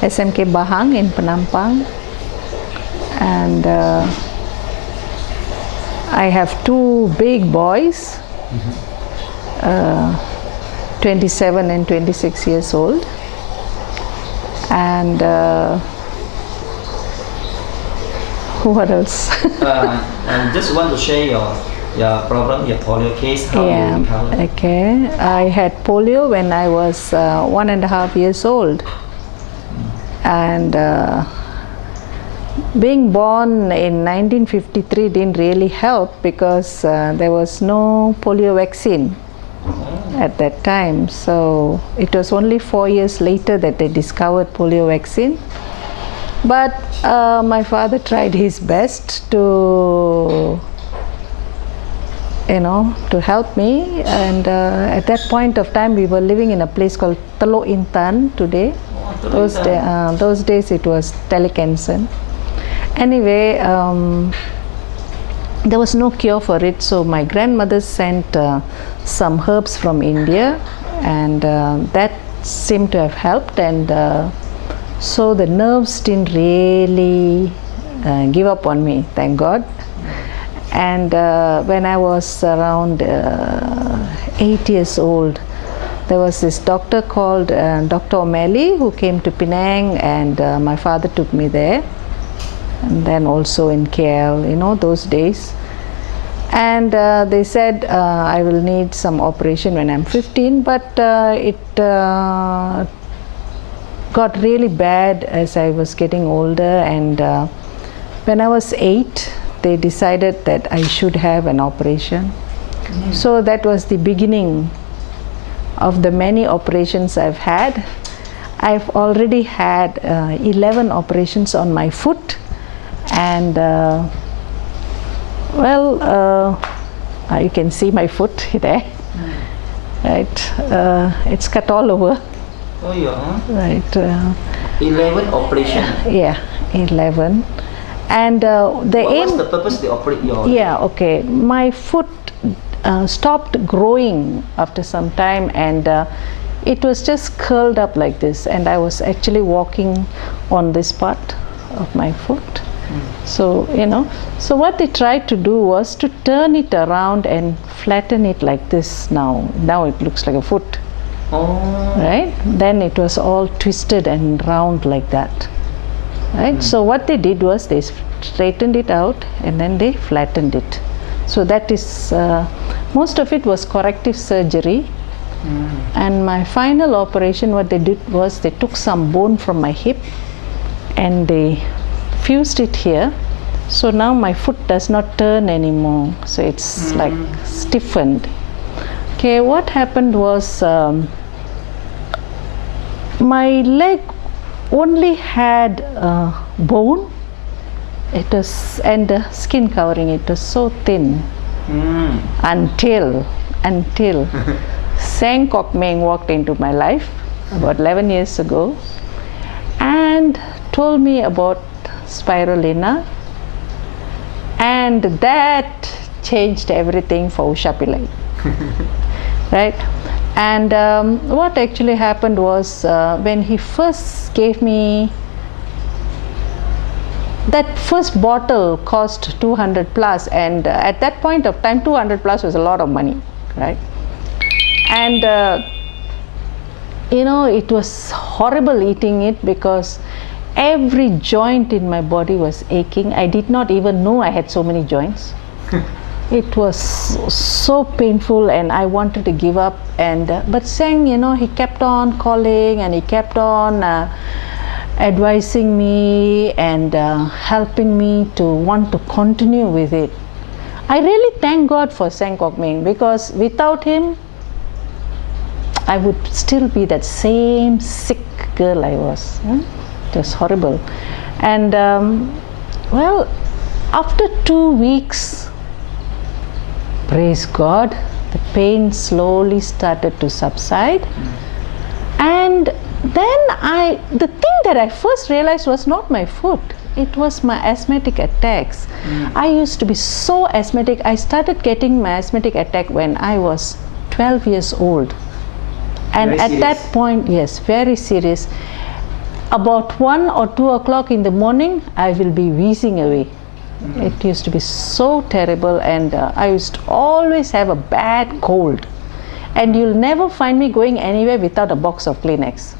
SMK Bahang in Penampang, and I have two big boys, 27 and 26 years old, and what else? And just want to share your problem, your polio case, how you recover. Okay. I had polio when I was 1.5 years old, and being born in 1953 didn't really help because there was no polio vaccine at that time. So it was only 4 years later that they discovered polio vaccine. But my father tried his best to help me, and at that point of time we were living in a place called Teluk Intan today. Those days it was Telecanson. Anyway, there was no cure for it, so my grandmother sent some herbs from India, and that seemed to have helped, and so the nerves didn't really give up on me, thank God. And when I was around 8 years old, there was this doctor called Dr. O'Malley who came to Penang, and my father took me there, and then also in KL, those days. And they said I will need some operation when I'm 15, but it got really bad as I was getting older, and when I was 8, they decided that I should have an operation. So that was the beginning of the many operations I've had. I've already had 11 operations on my foot, and you can see my foot there, right? It's cut all over. Oh yeah. Right. 11 operation. Yeah, 11. And What's the purpose they operate your? Yeah, okay. My foot stopped growing after some time, and it was just curled up like this, and I was actually walking on this part of my foot. So so what they tried to do was to turn it around and flatten it like this. Now it looks like a foot. Oh. Right? Then it was all twisted and round like that. Right? So what they did was they straightened it out and then they flattened it. So that is most of it was corrective surgery. And my final operation, what they did was they took some bone from my hip and they fused it here. So now my foot does not turn anymore. So it's like stiffened. Okay, what happened was my leg only had bone. It was, and the skin covering it was so thin until Sang Kok Meng walked into my life about 11 years ago and told me about spirulina, and that changed everything for Usha Pillai. Right? And what actually happened was when he first gave me that first bottle cost 200 plus, and at that point of time 200 plus was a lot of money, right? And it was horrible eating it because every joint in my body was aching. I did not even know I had so many joints. It was so painful and I wanted to give up, and but Sang, he kept on calling and he kept on advising me and helping me to want to continue with it. I really thank God for Sang Kok Meng, because without him I would still be that same sick girl I was. It was horrible. And well, after 2 weeks, praise God, the pain slowly started to subside. And then the thing that I first realized was not my foot, it was my asthmatic attacks. I used to be so asthmatic. I started getting my asthmatic attack when I was 12 years old. And Very at serious. that point, yes, very serious. about 1 or 2 o'clock in the morning, I will be wheezing away. It used to be so terrible, and I used to always have a bad cold. And you'll never find me going anywhere without a box of Kleenex,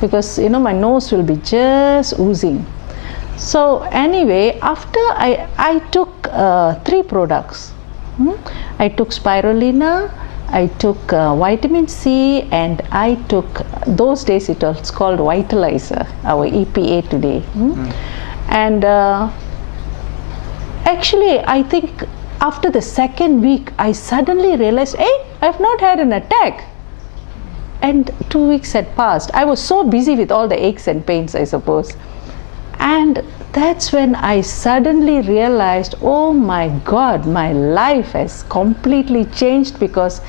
because my nose will be just oozing. So anyway, after I took 3 products. I took spirulina, I took vitamin C, and I took, those days it was called Vitalizer, our EPA today. And actually, I think after the second week, I suddenly realized, hey, I've not had an attack. And 2 weeks had passed. I was so busy with all the aches and pains, I suppose. And that's when I suddenly realized, oh my God, my life has completely changed, because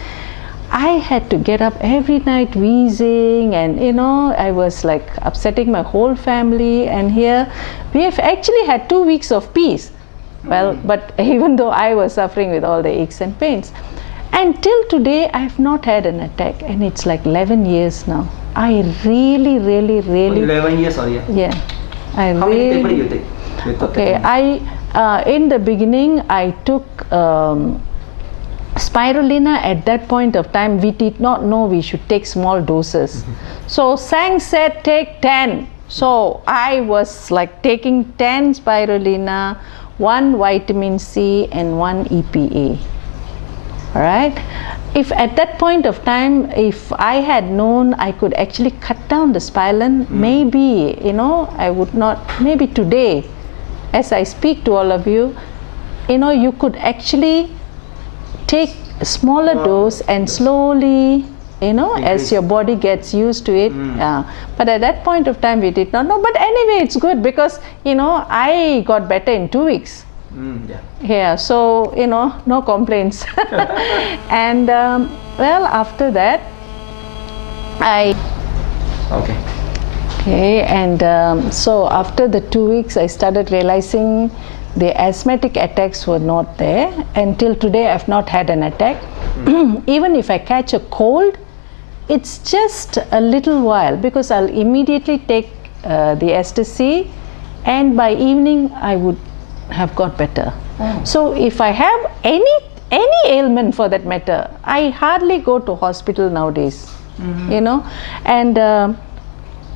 I had to get up every night wheezing, and I was like upsetting my whole family. And here we have actually had 2 weeks of peace. Well, but even though I was suffering with all the aches and pains, and till today I've not had an attack, and it's like 11 years now. I really 11 years already. Yeah. How many tablets you take? Okay, in the beginning I took spirulina. At that point of time, we did not know we should take small doses. So Sang said take 10. So I was like taking 10 spirulina, 1 vitamin C, and 1 EPA. All right. If at that point of time, if I had known I could actually cut down the spirulina, maybe I would not. Maybe today, as I speak to all of you, you could actually take a smaller dose and slowly, as your body gets used to it. But at that point of time, we did not know. But anyway, it's good, because I got better in 2 weeks. Yeah, so no complaints. And well, after that, and so after the 2 weeks, I started realizing the asthmatic attacks were not there. Until today, I've not had an attack. Even if I catch a cold, it's just a little while, because I'll immediately take the ecstasy, and by evening I would have got better. So if I have any ailment for that matter, I hardly go to hospital nowadays. And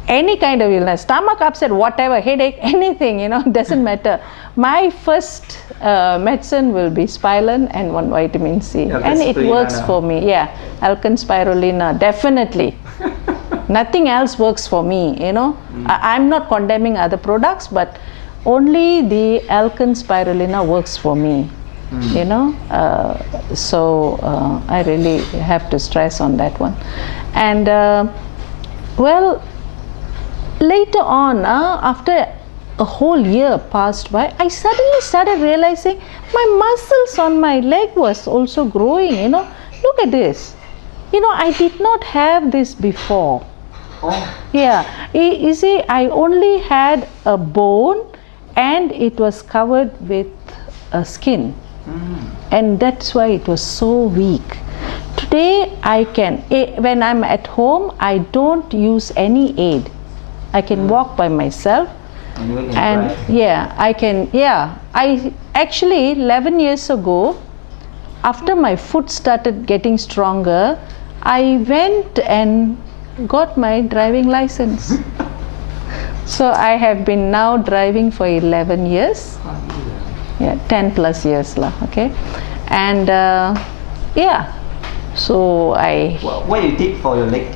any kind of illness, stomach upset, whatever, headache, anything, doesn't matter. My first medicine will be spirulina and 1 vitamin C, and it works for me. Yeah, alkan spirulina, definitely. Nothing else works for me. I'm not condemning other products, but only the alkan spirulina works for me. So I really have to stress on that one. And well, later on, after a whole year passed by, I suddenly started realizing my muscles on my leg was also growing. Look at this. I did not have this before. Yeah, you see, I only had a bone, and it was covered with skin, and that's why it was so weak. Today I can, when I'm at home, I don't use any aid. I can walk by myself, and I actually 11 years ago, after my foot started getting stronger, I went and got my driving license. So I have been now driving for 11 years. Yeah, 10 plus years lah. Okay, and yeah. So what you did for your leg?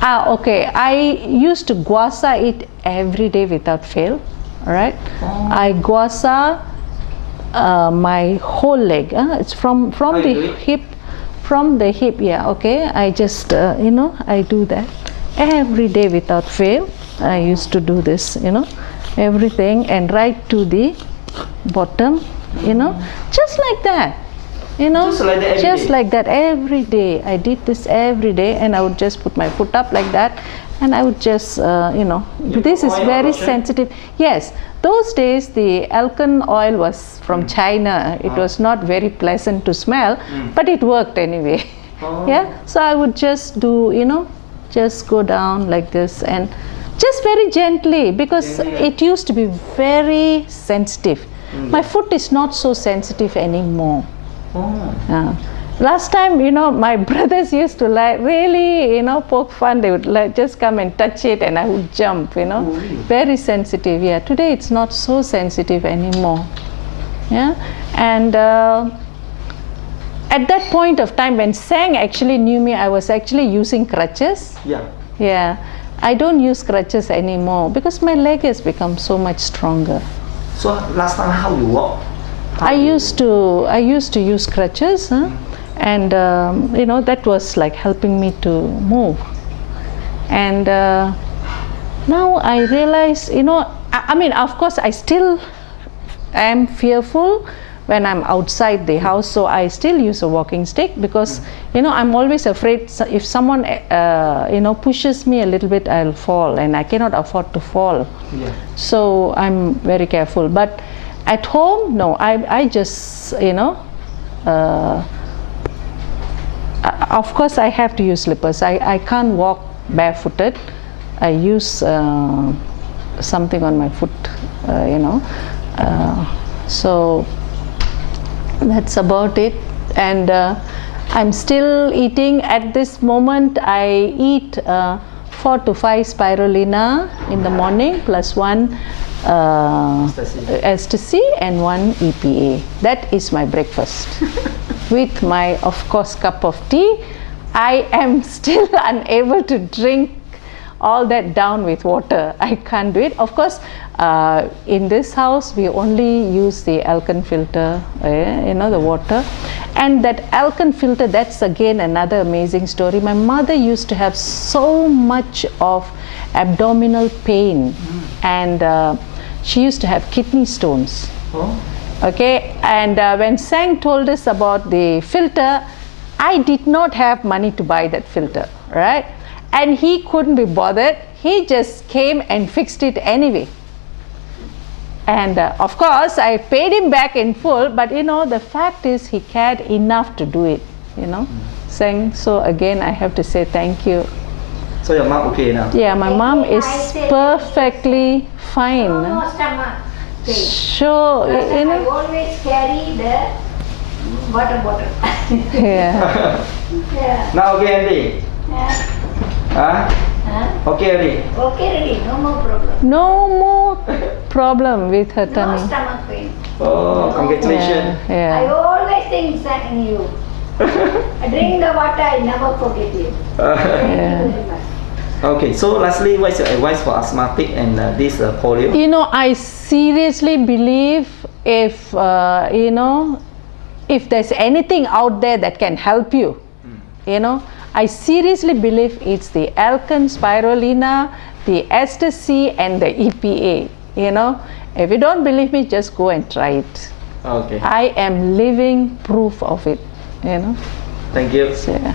Okay. I used to guasa it every day without fail. All right. I guasa my whole leg. It's from the hip, from the hip. Yeah. Okay. I just I do that every day without fail. I used to do this, everything, and right to the bottom, just like that. Just like that every day. I did this every day, and I would just put my foot up like that, and I would just, this is very sensitive. Yes, those days the alkan oil was from China. It was not very pleasant to smell, but it worked anyway. Yeah, so I would just do, just go down like this, and Just very gently, because Gently. it used to be very sensitive. My foot is not so sensitive anymore. Oh. Last time, my brothers used to really, poke fun. They would just come and touch it, and I would jump, really? Very sensitive. Yeah, today it's not so sensitive anymore. Yeah, and at that point of time, when Sang actually knew me, I was actually using crutches. Yeah. Yeah, I don't use crutches anymore because my leg has become so much stronger. So last time how you walk? I used to use crutches, and that was like helping me to move. And now I realize, I mean, of course, I still am fearful when I'm outside the house, so I still use a walking stick because I'm always afraid if someone pushes me a little bit, I'll fall, and I cannot afford to fall. Yeah. So I'm very careful. But at home, no, I just of course I have to use slippers. I can't walk barefooted. I use something on my foot, so that's about it. And I'm still eating. At this moment I eat 4 to 5 spirulina in the morning plus 1 ecstasy and 1 EPA. That is my breakfast. With my, of course, cup of tea. I am still unable to drink all that down with water. I can't do it. Of course, in this house we only use the Alkan filter, the water. And that Alkan filter, that's again another amazing story. My mother used to have so much of abdominal pain, and she used to have kidney stones. Oh. Okay, and when Sang told us about the filter, I did not have money to buy that filter, right? And he couldn't be bothered. He just came and fixed it anyway. And of course, I paid him back in full, but the fact is he cared enough to do it, Sang. So again, I have to say thank you. So your mom okay now? Yeah, my mom is perfectly fine. No stomach pain. Sure, I always carry the water bottle. Yeah. Yeah. Now okay, Andy? Yeah. Huh? Okay, Andy? Okay, ready. No more problem. No more problem with her No tummy. stomach pain. Oh, congratulations. I Yeah. always think in you. I drink the water, I never forget you. Thank you very much. Okay, so lastly, what is your advice for asthmatic and this polio? I seriously believe if if there's anything out there that can help you, I seriously believe it's the Alkan spirulina, the ecstasy, and the EPA. If you don't believe me, just go and try it. Okay. I am living proof of it. Thank you. So, yeah.